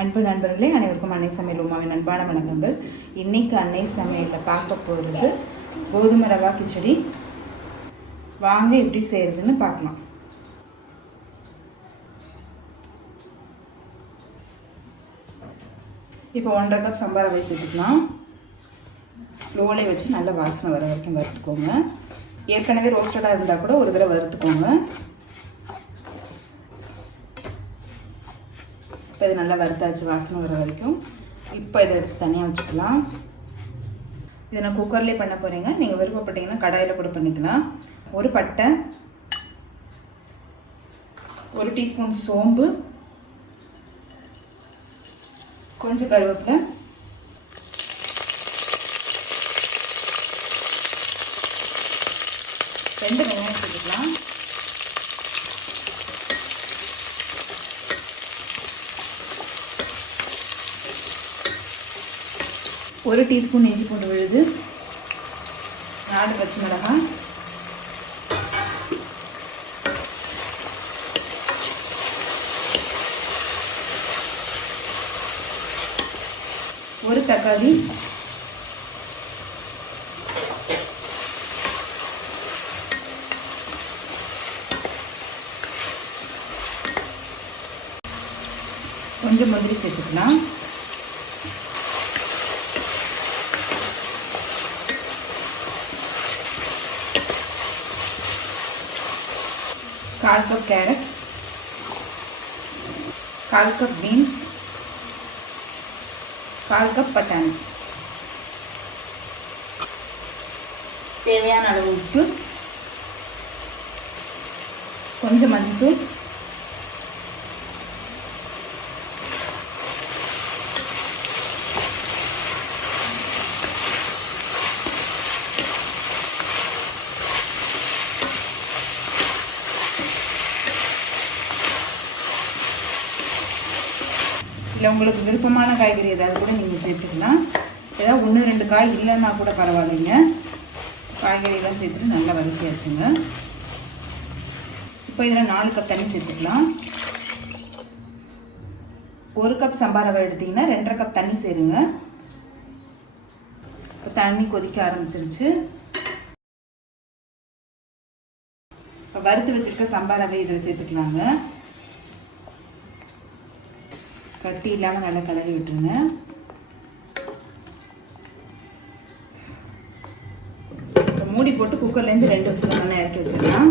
அன்பு நண்பர்களே, அனைவருக்கும் அன்னை சமையல் உமாவின் அன்பான வணக்கங்கள். இன்றைக்கி அன்னை சமையலில் பார்க்க போகிறது கோதுமை ரவா கிச்சடி. வாங்க எப்படி செய்கிறதுன்னு பார்க்கலாம். இப்போ 1.5 கப் சம்பா ரவை சேர்த்துக்கலாம். ஸ்லோவிலே வச்சு நல்லா வாசனை வர வரைக்கும் வறுத்துக்கோங்க. ஏற்கனவே ரோஸ்டடாக இருந்தால் கூட ஒரு தடவை வறுத்துக்கோங்க. இப்போ இது நல்லா வறுத்தாச்சு வாசனை வர வரைக்கும். இப்போ இதை எடுத்து தனியாக வச்சுக்கலாம். இதை நான் குக்கர்லேயே பண்ண போகிறேங்க. நீங்கள் விருப்பப்பட்டீங்கன்னா கடாயில் கூட பண்ணிக்கலாம். ஒரு பட்டை, 1 டீஸ்பூன் சோம்பு, கொஞ்சம் கருவேப்பிலை, ரெண்டு வெங்காயம் சேர்த்துக்கலாம். ஒரு டீஸ்பூன் இஞ்சி பூண்டு விழுது, 4 பச்சை மிளகாய், ஒரு தக்காளி, கொஞ்சம் முந்திரி சேர்த்துக்கலாம். கால் cup carrot, 1/4 cup beans, 1/4 cup பட்டாணி, தேவையான அளவு உப்பு, கொஞ்சம் மஞ்சள்தூள், இல்லை உங்களுக்கு விருப்பமான காய்கறி ஏதாவது கூட நீங்கள் சேர்த்துக்கலாம். ஏதாவது 1-2 காய் இல்லைன்னா கூட பரவாயில்லைங்க. காய்கறியெல்லாம் சேர்த்துட்டு நல்லா வதக்கியாச்சுங்க. இப்போ இதில் 4 கப் தண்ணி சேர்த்துக்கலாம். 1 கப் சம்பா ரவை எடுத்திங்கன்னா 2.5 கப் தண்ணி சேருங்க. இப்போ தண்ணி கொதிக்க ஆரம்பிச்சிருச்சு. இப்போ வறுத்து வச்சுருக்க சம்பா ரவை இதில் சேர்த்துக்கலாங்க. கட்டி இல்லாமல் நல்லா கலரி விட்டுருங்க. இப்போ மூடி போட்டு குக்கர்லேருந்து 2 விசில் நல்லா இறக்கி வச்சிடலாம்.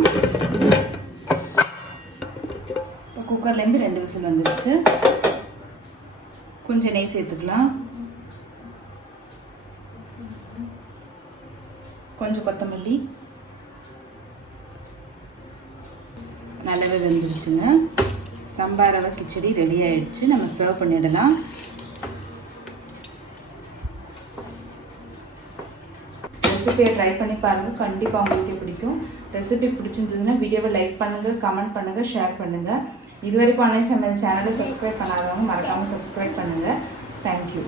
இப்போ குக்கர்லேருந்து 2 விசில் வந்துருச்சு. கொஞ்சம் நெய் சேர்த்துக்கலாம். கொஞ்சம் கொத்தமல்லி, நல்லாவே வெந்துருச்சுங்க. சம்பா ரவை கிச்சடி ரெடி ஆகிடுச்சு. நம்ம சர்வ் பண்ணிடலாம். ரெசிபியை ட்ரை பண்ணி பாருங்கள். கண்டிப்பாக உங்களுக்கு பிடிக்கும். ரெசிபி பிடிச்சிருந்ததுன்னா வீடியோவை லைக் பண்ணுங்கள், கமெண்ட் பண்ணுங்கள், ஷேர் பண்ணுங்கள். இது வரைக்கும் அன்னை சமையல் சேனலை சப்ஸ்கிரைப் பண்ணாதவங்க மறக்காமல் சப்ஸ்கிரைப் பண்ணுங்கள். தேங்க்யூ.